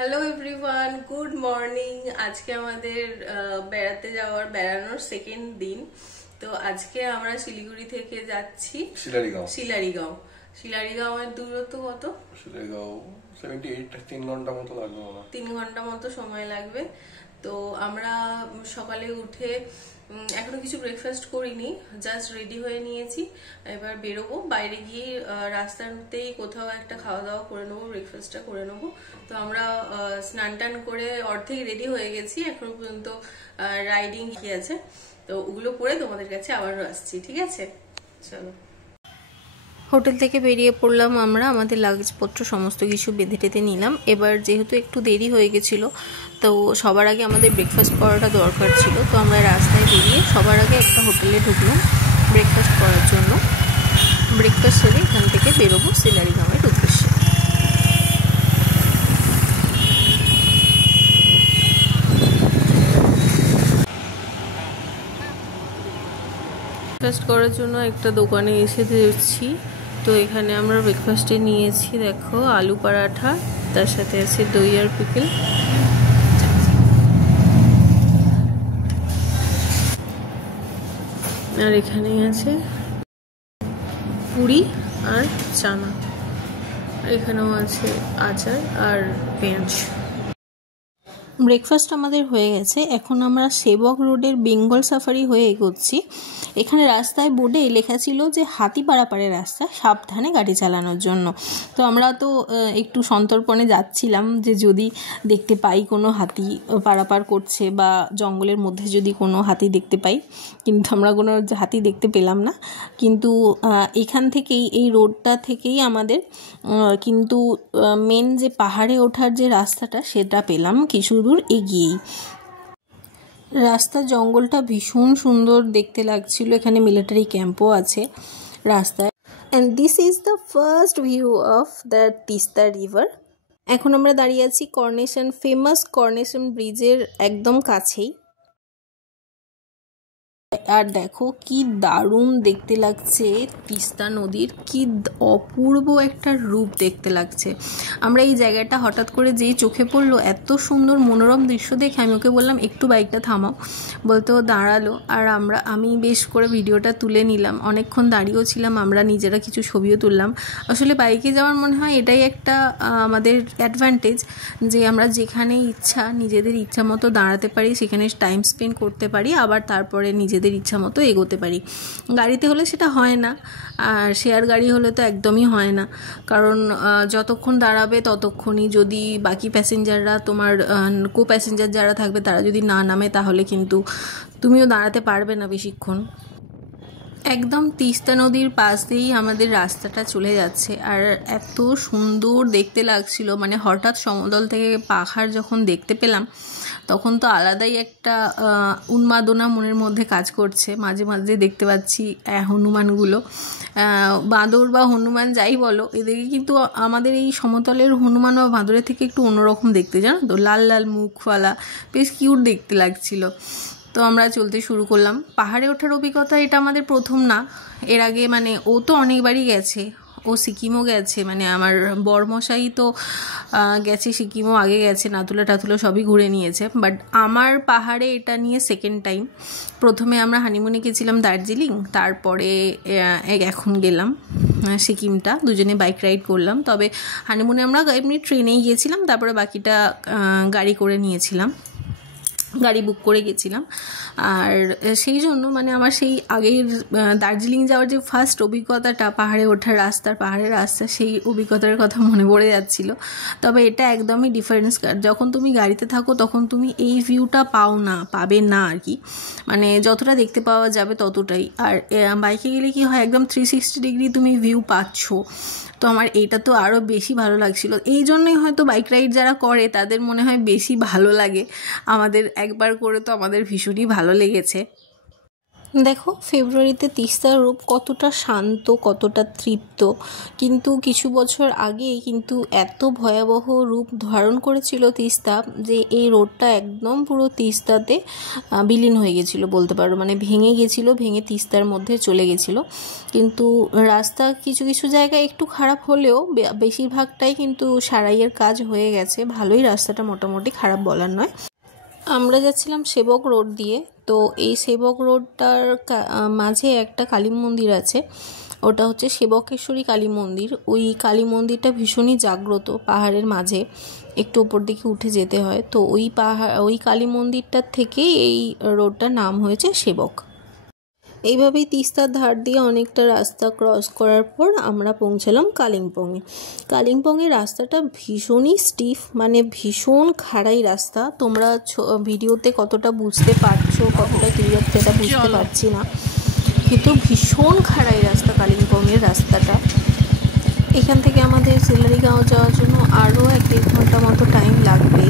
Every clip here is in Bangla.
Hello everyone, good morning. আজকে আমাদের বেড়ানোর সেকেন্ড দিন। তো আজকে আমরা শিলিগুড়ি থেকে যাচ্ছি শিলারিগাঁও। শিলারিগাঁওয়ের দূরত্ব কত? শিলারিগাঁও 78, 3 ঘন্টা মতো লাগবে। 3 ঘন্টা মতো সময় লাগবে। তো আমরা সকালে উঠে এখনো কিছু ব্রেকফাস্ট করিনি, জাস্ট রেডি হয়ে নিয়েছি। এবার বেরোবো, বাইরে গিয়ে রাস্তাতেই কোথাও একটা খাওয়া দাওয়া করে নেবো, ব্রেকফাস্টটা করে নেবো। তো আমরা স্নান টান করে অর্ধেক রেডি হয়ে গেছি, এখনো পর্যন্ত রাইডিং কি আছে, তো ওগুলো করে তোমাদের কাছে আবারও আসছি। ঠিক আছে, চলো। হোটেল থেকে বেরিয়ে পড়লাম আমরা, আমাদের লাগেজপত্র সমস্ত কিছু বেঁধে টেঁধে নিলাম। এবার যেহেতু একটু দেরি হয়ে গেছিলো, তো সবার আগে আমাদের ব্রেকফাস্ট করাটা দরকার ছিল। তো আমরা রাস্তায় বেরিয়ে সবার আগে একটা হোটেলে ঢুকলাম ব্রেকফাস্ট করার জন্য। ব্রেকফাস্ট সেরে এখান থেকে বেরোবো শিলারিগাঁওয়ের উদ্দেশ্যে। ব্রেকফাস্ট করার জন্য একটা দোকানে এসে দেখছি। তো এখানে আমরা ব্রেকফাস্টে নিয়েছি, দেখো, আলু পরাঠা, তার সাথে আছে দই আর পিকল। আর এখানে আছে পুরি আর চানা, আর এখানেও আছে আচার আর পেঁয়াজ। ব্রেকফাস্ট আমাদের হয়ে গেছে। এখন আমরা সেবক রোডের বেঙ্গল সাফারি হয়ে এগোচ্ছি। এখানে রাস্তায় বোর্ডে লেখা ছিল যে হাতি পারাপারের রাস্তা, সাবধানে গাড়ি চালানোর জন্য। তো আমরা তো একটু সন্তর্পণে যাচ্ছিলাম যে যদি দেখতে পাই কোনো হাতি পারাপার করছে বা জঙ্গলের মধ্যে যদি কোনো হাতি দেখতে পাই, কিন্তু আমরা কোনো হাতি দেখতে পেলাম না। কিন্তু এখান থেকেই, এই রোডটা থেকেই আমাদের কিন্তু মেন যে পাহাড়ে ওঠার যে রাস্তাটা, সেটা পেলাম কিছু দূর এগিয়েই। রাস্তা জঙ্গলটা ভীষণ সুন্দর দেখতে লাগছিল। এখানে মিলিটারি ক্যাম্পও আছে রাস্তায়। And this is the first view of the Teesta river. এখন আমরা দাঁড়িয়ে আছি ফেমাস কর্নেশন ব্রিজের একদম কাছেই। আর দেখো কি দারুণ দেখতে লাগছে তিস্তা নদীর, কি অপূর্ব একটা রূপ দেখতে লাগছে। আমরা এই জায়গাটা হঠাৎ করে যেই চোখে পড়লো, এত সুন্দর মনোরম দৃশ্য দেখে আমি ওকে বললাম একটু বাইকটা থামাও, বলতে ও দাঁড়ালো। আর আমি বেশ করে ভিডিওটা তুলে নিলাম, অনেকক্ষণ দাঁড়িয়েও ছিলাম, আমরা নিজেরা কিছু ছবিও তুললাম। আসলে বাইকে যাওয়ার মনে হয় এটাই একটা আমাদের অ্যাডভান্টেজ, যে আমরা যেখানে ইচ্ছা নিজেদের ইচ্ছা মতো দাঁড়াতে পারি, সেখানে টাইম স্পেন্ড করতে পারি, আবার তারপরে নিজেদের ইচ্ছা মতো এগোতে পারি। গাড়িতে হলে সেটা হয় না, আর শেয়ার গাড়ি হলে তো একদমই হয় না, কারণ যতক্ষণ দাঁড়াবে ততক্ষণই যদি বাকি প্যাসেঞ্জাররা, তোমার কো প্যাসেঞ্জার যারা থাকবে, তারা যদি না নামে, তাহলে কিন্তু তুমিও দাঁড়াতে পারবে না বেশিক্ষণ। একদম তিস্তা নদীর পাশ দিয়েই আমাদের রাস্তাটা চলে যাচ্ছে, আর এত সুন্দর দেখতে লাগছিল। মানে হঠাৎ সমতল থেকে পাহাড় যখন দেখতে পেলাম, তখন তো আলাদাই একটা উন্মাদনা মনের মধ্যে কাজ করছে। মাঝে মাঝে দেখতে পাচ্ছি হনুমানগুলো, বাঁদর বা হনুমান যাই বলো, এদেরকে কিন্তু আমাদের এই সমতলের হনুমান বা বাঁদরের থেকে একটু অন্যরকম দেখতে, জানো তো, লাল লাল মুখওয়ালা, বেশ কিউট দেখতে লাগছিল। তো আমরা চলতে শুরু করলাম। পাহাড়ে ওঠার অভিজ্ঞতা এটা আমাদের প্রথম না, এর আগে মানে ও তো অনেকবারই গেছে, ও সিকিমও গেছে, মানে আমার বরমশাই তো গেছে সিকিমও, আগে গেছে, নাতুলা টাতুলা সবই ঘুরে নিয়েছে। বাট আমার পাহাড়ে এটা নিয়ে সেকেন্ড টাইম। প্রথমে আমরা হানিমুনে গেছিলাম দার্জিলিং, তারপরে এখন গেলাম সিকিমটা, দুজনে বাইক রাইড করলাম। তবে হানিমুনে আমরা এমনি ট্রেনেই গিয়েছিলাম, তারপরে বাকিটা গাড়ি করে নিয়েছিলাম, গাড়ি বুক করে গেছিলাম। আর সেই জন্য মানে আমার সেই আগের দার্জিলিং যাওয়ার যে ফার্স্ট অভিজ্ঞতাটা, পাহাড়ে ওঠার পাহাড়ের রাস্তা, সেই অভিজ্ঞতার কথা মনে পড়ে যাচ্ছিল। তবে এটা একদমই ডিফারেন্স। যখন তুমি গাড়িতে থাকো তখন তুমি এই ভিউটা পাবে না আর কি, মানে যতটা দেখতে পাওয়া যাবে ততটাই। আর বাইকে গেলে কি হয়, একদম 360 ডিগ্রি তুমি ভিউ পাচ্ছ। তো আমার এইটা তো আরও বেশি ভালো লাগছিল। এই জন্যই হয়তো বাইক রাইড যারা করে তাদের মনে হয় বেশি ভালো লাগে। আমাদের একবার করে তো আমাদের ভীষণই ভালো লেগেছে। দেখো ফেব্রুয়ারিতে তিস্তার রূপ কতটা শান্ত, কতটা তৃপ্ত, কিন্তু কিছু বছর আগেই কিন্তু এত ভয়াবহ রূপ ধারণ করেছিল তিস্তা যে এই রোডটা একদম পুরো তিস্তাতে বিলীন হয়ে গেছিলো বলতে পারো, মানে ভেঙে গেছিলো, ভেঙে তিস্তার মধ্যে চলে গেছিলো। কিন্তু রাস্তা কিছু কিছু জায়গায় একটু খারাপ হলেও বেশিরভাগটাই কিন্তু সারাইয়ের কাজ হয়ে গেছে, ভালোই রাস্তাটা, মোটামুটি খারাপ বলার নয়। আমরা যাচ্ছিলাম সেবক রোড দিয়ে, তো এই সেবক রোডটার মাঝে একটা কালী মন্দির আছে, ওটা হচ্ছে সেবকেশ্বরী কালী মন্দির। ওই কালী মন্দিরটা ভীষণই জাগ্রত, পাহাড়ের মাঝে একটু ওপর দিকে উঠে যেতে হয়। তো ওই কালী মন্দিরটার থেকেই এই রোডটার নাম হয়েছে সেবক। এইভাবেই তিস্তার ধার দিয়ে অনেকটা রাস্তা ক্রস করার পর আমরা পৌঁছালাম কালিম্পংয়ে। কালিম্পংয়ের রাস্তাটা ভীষণই স্টিফ, মানে ভীষণ খাড়াই রাস্তা। তোমরা ভিডিওতে কতটা বুঝতে পারছো, কতটা ক্লিয়ার সেটা বুঝতে পারছি না, কিন্তু ভীষণ খাড়াই রাস্তা কালিম্পংয়ের রাস্তাটা। এখান থেকে আমাদের সিলারিগাঁও যাওয়ার জন্য আরও 1-1.5 ঘন্টা মতো টাইম লাগবে।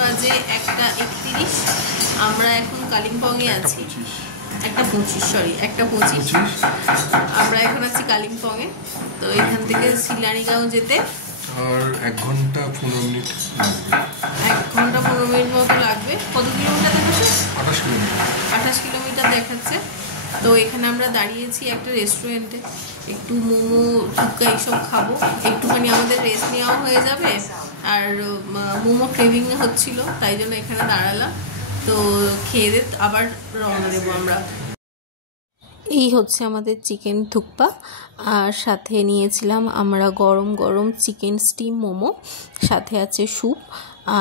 বাজে 1:31। আমরা এখন কালিম্পংয়ে আছি। 1:25 আমরা এখন আছি কালিম্পংয়ে। তো এখান থেকে সিলারিগাঁও যেতে আর 1 ঘন্টা 15 মিনিট লাগবে। 1 ঘন্টা 15 মিনিট মতো লাগবে। কত কিলোমিটার দেখাচ্ছে? 28 কিলোমিটার। 28 কিলোমিটার দেখাচ্ছে। তো এখানে আমরা দাঁড়িয়েছি একটা রেস্টুরেন্টে, একটু মোমো থুপকা এইসব খাবো, একটুখানি আমাদের রেস্ট নেওয়া হয়ে যাবে। আর মোমো ক্রেভিং হচ্ছিল, তাই জন্য এখানে দাঁড়ালাম। তো খেয়ে দিয়ে আবার রওনা দেবো আমরা। এই হচ্ছে আমাদের চিকেন থুকপা, আর সাথে নিয়েছিলাম আমরা গরম গরম চিকেন স্টিম মোমো, সাথে আছে স্যুপ।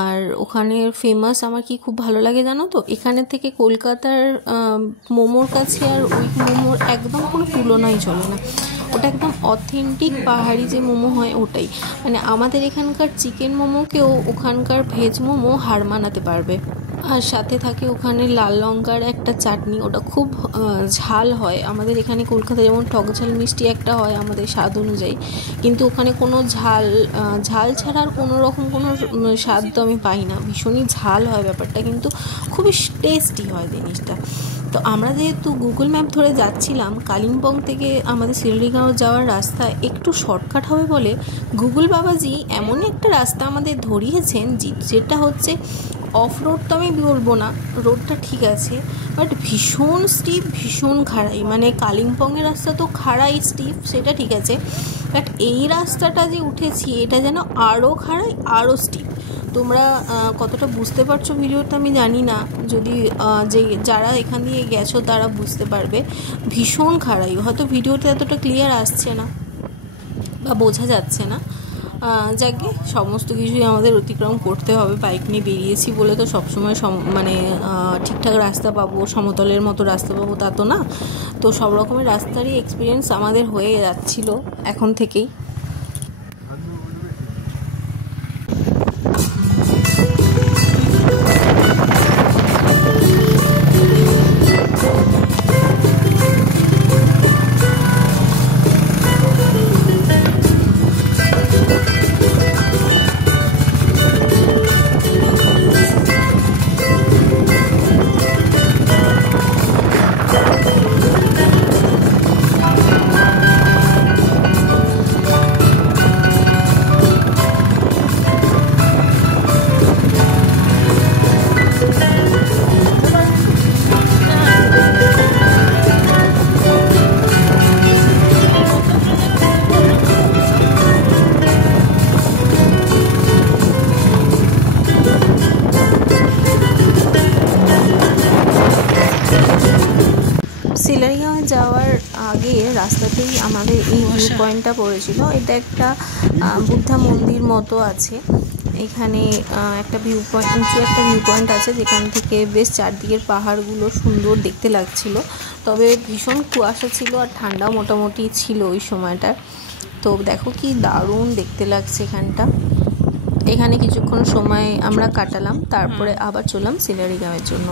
আর ওখানের ফেমাস আমার কি খুব ভালো লাগে জানো তো, এখানে থেকে কলকাতার মোমোর কাছে আর ওই মোমোর একদম কোনো তুলনাই চলে না। ওটা একদম অথেন্টিক পাহাড়ি যে মোমো হয় ওটাই, মানে আমাদের এখানকার চিকেন মোমোকেও ওখানকার ভেজ মোমো হার মানাতে পারবে। আর সাথে থাকে ওখানে লাল লঙ্কার একটা চাটনি, ওটা খুব ঝাল হয়। আমাদের এখানে কলকাতায় যেমন টক ঝাল মিষ্টি একটা হয় আমাদের স্বাদ অনুযায়ী, কিন্তু ওখানে কোনো ঝাল ছাড়া আর কোনো রকম কোনো স্বাদ তো আমি পাই না। ভীষণই ঝাল হয় ব্যাপারটা, কিন্তু খুবই টেস্টি হয় জিনিসটা। তো আমরা যেহেতু গুগল ম্যাপ ধরে যাচ্ছিলাম, কালিম্পং থেকে আমাদের সিলারিগাঁও যাওয়ার রাস্তা একটু শর্টকাট হবে বলে গুগল বাবাজি এমন একটা রাস্তা আমাদের ধরিয়েছেন যেটা হচ্ছে অফ রোড তো আমি বলবো না, রোডটা ঠিক আছে, বাট ভীষণ স্টিপ, ভীষণ খাড়াই। মানে কালিম্পংয়ের রাস্তা তো খাড়াই স্টিপ, সেটা ঠিক আছে, বাট এই রাস্তাটা যে উঠেছি এটা যেন আরও খাড়াই, আরও স্টিপ। তোমরা কতটা বুঝতে পারছো ভিডিওটা আমি জানি না, যদি যারা এখান দিয়ে গেছো তারা বুঝতে পারবে। ভীষণ খাড়াই, হয়তো ভিডিওতে এতটা ক্লিয়ার আসছে না বা বোঝা যাচ্ছে না। যাকে সমস্ত কিছুই আমাদের অতিক্রম করতে হবে, বাইক নিয়ে বেরিয়েছি বলে তো সবসময় মানে ঠিকঠাক রাস্তা পাবো, সমতলের মতো রাস্তা পাবো তা তো না। তো সব রকমের রাস্তারই এক্সপিরিয়েন্স আমাদের হয়ে যাচ্ছিল এখন থেকেই। সিলারিগাঁও যাওয়ার আগে রাস্তাতেই আমাদের এই ভিউ পয়েন্টটা পড়েছিল। এটা একটা বুদ্ধা মন্দির মতো আছে। এখানে একটা ভিউ পয়েন্ট, উঁচু একটা ভিউ পয়েন্ট আছে, যেখান থেকে বেশ চারদিকের পাহাড়গুলো সুন্দর দেখতে লাগছিল। তবে ভীষণ কুয়াশা ছিল আর ঠান্ডাও মোটামুটি ছিল ওই সময়টা। তো দেখো কি দারুণ দেখতে লাগছে এখানটা। এখানে কিছুক্ষণ সময় আমরা কাটালাম, তারপরে আবার চললাম সিলারিগাঁওয়ের জন্য।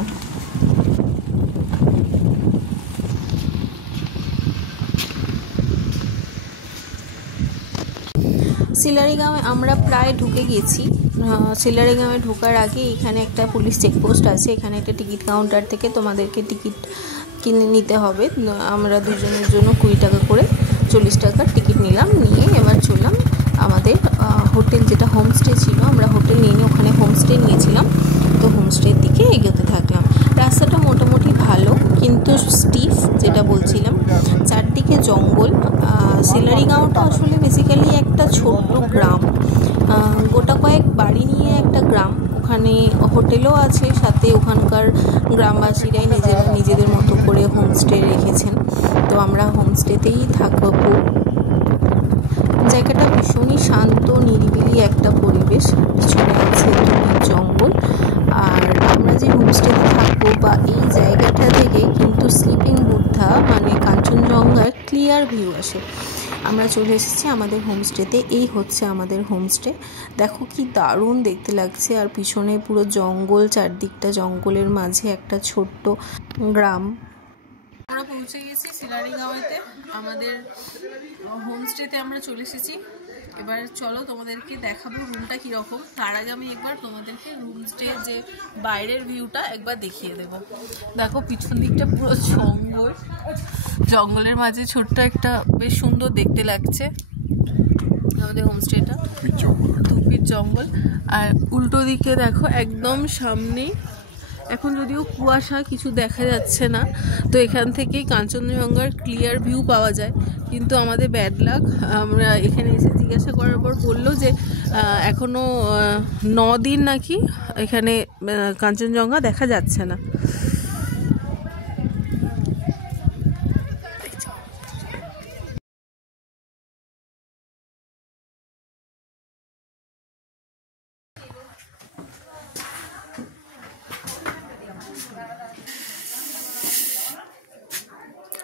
সিলারিগাঁওয়ে আমরা প্রায় ঢুকে গেছি। সিলারিগাঁওয়ে ঢোকার আগে এখানে একটা পুলিশ চেকপোস্ট আছে। এখানে একটা টিকিট কাউন্টার থেকে তোমাদেরকে টিকিট কিনে নিতে হবে। আমরা দুজনের জন্য 20 টাকা করে 40 টাকার টিকিট নিলাম, নিয়ে এবার চললাম আমাদের হোটেল, যেটা হোমস্টে ছিল। আমরা হোটেল নিয়ে ওখানে হোমস্টে নিয়েছিলাম, তো হোমস্টের দিকে এগোতে থাকলাম। রাস্তাটা মোটামুটি ভালো, কিন্তু স্টিফ, যেটা বলছিলাম, চারদিকে জঙ্গল। সিলারিগাঁওটা আসলে বেসিক্যালি একটা ছোট্ট গ্রাম, গোটা কয়েক বাড়ি নিয়ে একটা গ্রাম। ওখানে হোটেলও আছে, সাথে ওখানকার গ্রামবাসীরাই নিজেদের মতো করে হোমস্টে রেখেছেন। তো আমরা হোমস্টেতেই থাকবো। জায়গাটা ভীষণই শান্ত, নিরিবিলি একটা পরিবেশ। পিছনে আছে জঙ্গল। আর আমরা যে হোমস্টেতে থাকবো বা এই জায়গাটা থেকে কিন্তু স্লিপিং বুদ্ধা মানে কাঞ্চনজঙ্ঘার ক্লিয়ার ভিউ আসে। আমরা চলে এসেছি আমাদের হোমস্টেতে। এই হচ্ছে আমাদের হোমস্টে। দেখো কি দারুণ দেখতে লাগছে। আর পিছনে পুরো জঙ্গল, চারদিকটা জঙ্গলের মাঝে একটা ছোট্ট গ্রাম। আমরা পৌঁছে গেছি সিলারিগাঁওয়েতে। আমাদের হোমস্টেতে আমরা চলে এসেছি। এবার চলো তোমাদেরকে দেখাবো রুমটা কীরকম। তার আগে আমি একবার তোমাদেরকে হোমস্টে যে বাইরের ভিউটা একবার দেখিয়ে দেবো। দেখো পিছন দিকটা পুরো জঙ্গল, জঙ্গলের মাঝে ছোট্ট একটা বেশ সুন্দর দেখতে লাগছে আমাদের হোমস্টেটা। ধূপির জঙ্গল। আর উল্টো দিকে দেখো একদম সামনেই, এখন যদিও কুয়াশা, কিছু দেখা যাচ্ছে না, তো এখান থেকেই কাঞ্চনজঙ্ঘার ক্লিয়ার ভিউ পাওয়া যায়। কিন্তু আমাদের ব্যাড লাক, আমরা এখানে এসে জিজ্ঞাসা করার পর বললো যে এখনও 9 দিন নাকি এখানে কাঞ্চনজঙ্ঘা দেখা যাচ্ছে না।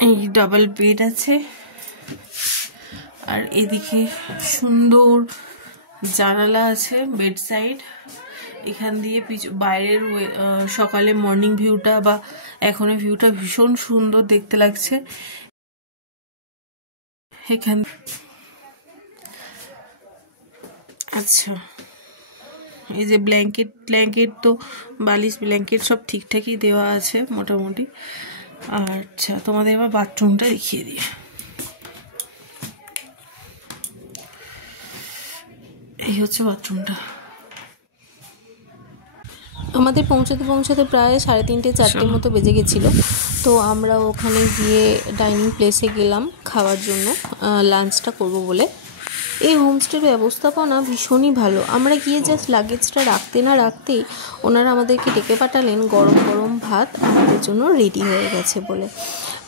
এই ডাবল বেড আছে, আর এদিকে সুন্দর জানালা আছে বেড সাইড। এখান দিয়ে বাইরের সকালে মর্নিং ভিউটা বা এখনের ভিউটা ভীষণ সুন্দর দেখতে লাগছে। এখান আচ্ছা, এই যে ব্ল্যাঙ্কেট তো বালিশ ব্ল্যাঙ্কেট সব ঠিকঠাকই দেওয়া আছে মোটামুটি। আচ্ছা, তোমাদের এবার বাথরুমটা দেখিয়ে দিই। এই হচ্ছে বাথরুমটা। আমাদের পৌঁছাতে প্রায় 3:30 4টের মতো বেজে গেছিলো। তো আমরা ওখানে গিয়ে ডাইনিং প্লেসে গেলাম খাওয়ার জন্য, লাঞ্চটা করব বলে। এই হোমস্টের ব্যবস্থাপনা ভীষণই ভালো। আমরা গিয়ে জাস্ট লাগেজটা রাখতে না রাখতেই ওনারা আমাদেরকে ডেকে পাঠালেন গরম গরম ভাত আমাদের জন্য রেডি হয়ে গেছে বলে।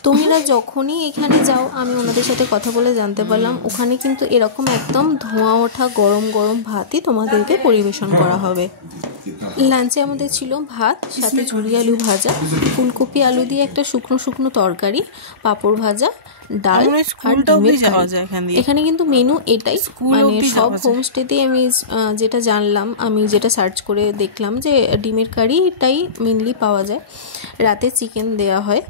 তোমরা যখনই এখানে যাও, আমি ওনাদের সাথে কথা বলে জানতে পারলাম ওখানে কিন্তু এরকম একদম ধোঁয়া ওঠা গরম গরম ভাতই তোমাদেরকে পরিবেশন করা হবে। লাঞ্চে আমাদের ছিল ভাত, সাথে ঝুরি আলু ভাজা, ফুলকপি আলু দিয়ে একটা শুকনো শুকনো তরকারি, পাঁপড় ভাজা, ডাল আর ডিমের কারি। এখানে কিন্তু মেনু এটাই, মানে সব হোমস্টেতেই আমি যেটা জানলাম, আমি যেটা সার্চ করে দেখলাম যে ডিমের কারিটাই মেনলি পাওয়া যায়, রাতে চিকেন দেওয়া হয়।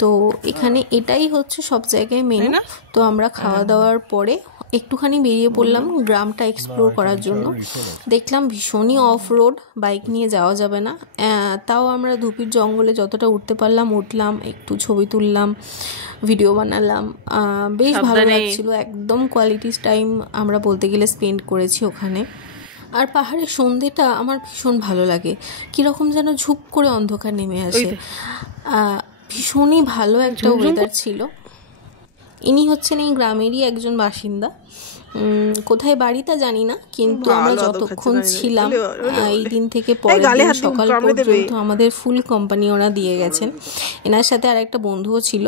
তো এখানে এটাই হচ্ছে সব জায়গায় মেনু। তো আমরা খাওয়া দাওয়ার পরে একটুখানি বেরিয়ে পড়লাম গ্রামটা এক্সপ্লোর করার জন্য। দেখলাম ভীষণই অফ রোড, বাইক নিয়ে যাওয়া যাবে না, তাও আমরা ধুপির জঙ্গলে যতটা উঠতে পারলাম উঠলাম, একটু ছবি তুললাম, ভিডিও বানালাম, বেশ ভালো লাগছিল। একদম কোয়ালিটি টাইম আমরা বলতে গেলে স্পেন্ড করেছি ওখানে। আর পাহাড়ের সন্ধ্যেটা আমার ভীষণ ভালো লাগে, কীরকম যেন ঝুপ করে অন্ধকার নেমে আসে, ভীষণই ভালো একটা ওয়েদার ছিল। ইনি হচ্ছেন এই গ্রামেরই একজন বাসিন্দা, কোথায় বাড়ি তা জানি না, কিন্তু আমরা যতক্ষণ ছিলাম এই দিন থেকে পরের দিন সকাল পর্যন্ত আমাদের ফুল কোম্পানি ওরা দিয়ে গেছেন। এনার সাথে আর একটা বন্ধুও ছিল,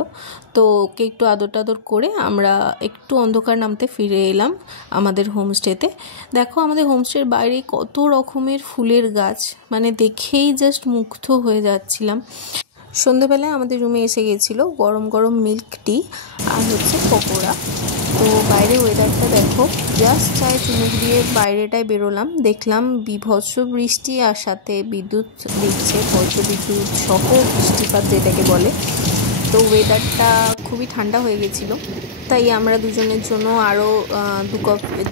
তো ওকে একটু আদর টাদর করে আমরা একটু অন্ধকার নামতে ফিরে এলাম আমাদের হোমস্টেতে। দেখো আমাদের হোমস্টের বাইরে কত রকমের ফুলের গাছ, মানে দেখেই জাস্ট মুগ্ধ হয়ে যাচ্ছিলাম। সন্ধ্যেবেলায় আমাদের রুমে এসে গেছিলো গরম গরম মিল্ক টি আর হচ্ছে পকোড়া। তো বাইরে ওয়েদারটা দেখো, জাস্ট চায়ে চুমুক দিয়ে বাইরেটায় বেরোলাম, দেখলাম বিভৎস বৃষ্টি আর সাথে বিদ্যুৎ দিচ্ছে, বজ্র বিদ্যুৎ সহ বৃষ্টিপাত যেটাকে বলে। তো ওয়েদারটা খুবই ঠান্ডা হয়ে গেছিলো, তাই আমরা দুজনের জন্য আরও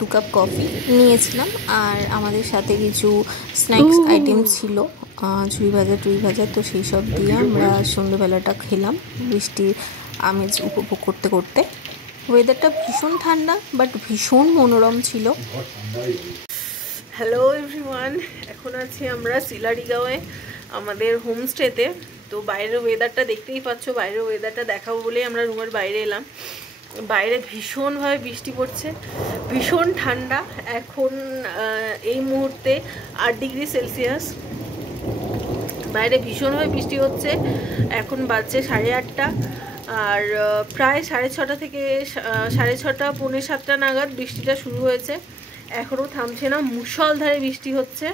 দু কাপ কফি নিয়েছিলাম। আর আমাদের সাথে কিছু স্ন্যাক্স আইটেম ছিল, ঝুড়ি ভাজা, তো সেই সব দিয়ে আমরা সন্ধ্যেবেলাটা খেলাম বৃষ্টির আমেজ উপভোগ করতে করতে। ওয়েদারটা ভীষণ ঠান্ডা বাট ভীষণ মনোরম ছিল। হ্যালো এভরিওয়ান, এখন আছি আমরা সিলারিগাঁওয়ে আমাদের হোমস্টেতে। তো বাইরের ওয়েদারটা দেখতেই পাচ্ছ, বাইরের ওয়েদারটা দেখাবো বলেই আমরা রুমের বাইরে এলাম। বাইরে ভীষণভাবে বৃষ্টি পড়ছে, ভীষণ ঠান্ডা। এখন এই মুহূর্তে 8 ডিগ্রি সেলসিয়াস, বাইরে ভীষণভাবে বৃষ্টি হচ্ছে। এখন বাজছে 8:30, আর প্রায় 6:30 থেকে 6:30 পৌনে 7টা নাগাদ বৃষ্টিটা শুরু হয়েছে, এখনও থামছে না, মুষলধারে বৃষ্টি হচ্ছে।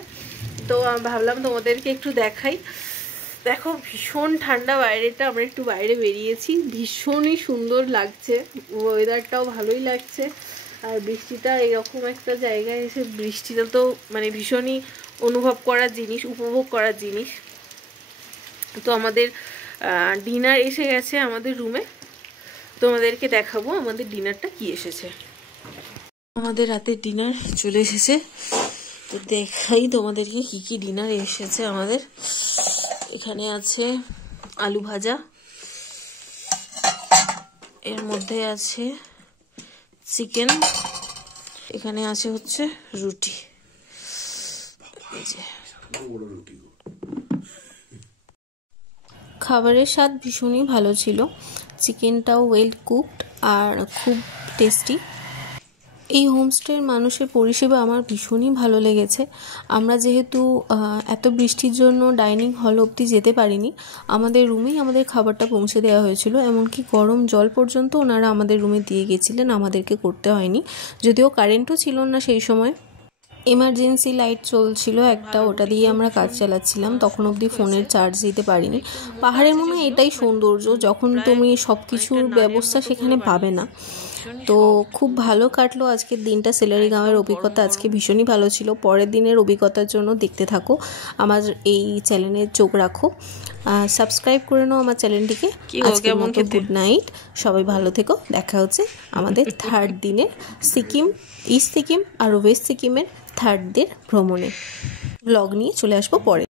তো ভাবলাম তোমাদেরকে একটু দেখাই। দেখো ভীষণ ঠান্ডা বাইরেটা, আমরা একটু বাইরে বেরিয়েছি, ভীষণই সুন্দর লাগছে, ওয়েদারটাও ভালোই লাগছে। আর বৃষ্টিটা এরকম একটা জায়গায় এসে, বৃষ্টিটা তো মানে ভীষণই অনুভব করার জিনিস, উপভোগ করার জিনিস। তো আমাদের ডিনার এসে গেছে আমাদের রুমে, তোমাদেরকে দেখাবো আমাদের ডিনারটা কি এসেছে। আমাদের রাতের ডিনার চলে এসেছে, তো দেখাই তোমাদেরকে কি কি ডিনার এসেছে আমাদের। এখানে আছে আলু ভাজা, এর মধ্যে আছে চিকেন, এখানে আছে হচ্ছে রুটি। খাবারের স্বাদ ভীষণই ভালো ছিল, চিকেনটাও ওয়েল কুকড আর খুব টেস্টি। এই হোমস্টের মানুষের পরিষেবা আমার ভীষণই ভালো লেগেছে। আমরা যেহেতু এত বৃষ্টির জন্য ডাইনিং হল অবধি যেতে পারিনি, আমাদের রুমেই আমাদের খাবারটা পৌঁছে দেওয়া হয়েছিল, এমনকি গরম জল পর্যন্ত ওনারা আমাদের রুমে দিয়ে গেছিলেন, আমাদেরকে করতে হয়নি। যদিও কারেন্টও ছিল না সেই সময়, এমার্জেন্সি লাইট চলছিল একটা, ওটা দিয়ে আমরা কাজ চালাচ্ছিলাম, তখন অবধি ফোনের চার্জ দিতে পারিনি। পাহাড়ের মনে এটাই সৌন্দর্য, যখন তুমি সব কিছুর ব্যবস্থা সেখানে পাবে না। তো খুব ভালো কাটলো আজকের দিনটা। সিলারিগাঁওয়ের অভিজ্ঞতা আজকে ভীষণই ভালো ছিল। পরের দিনের অভিজ্ঞতার জন্য দেখতে থাকো, আমার এই চ্যানেলে চোখ রাখো, সাবস্ক্রাইব করে নাও আমার চ্যানেলটিকে। আজকের মতো গুড নাইট, সবাই ভালো থেকো। দেখা হচ্ছে আমাদের 3rd দিনের সিকিম, ইস্ট সিকিম আর ওয়েস্ট সিকিমের 3rd ডে ভ্রমণে। ব্লগ নিয়ে চলে আসবো পরে।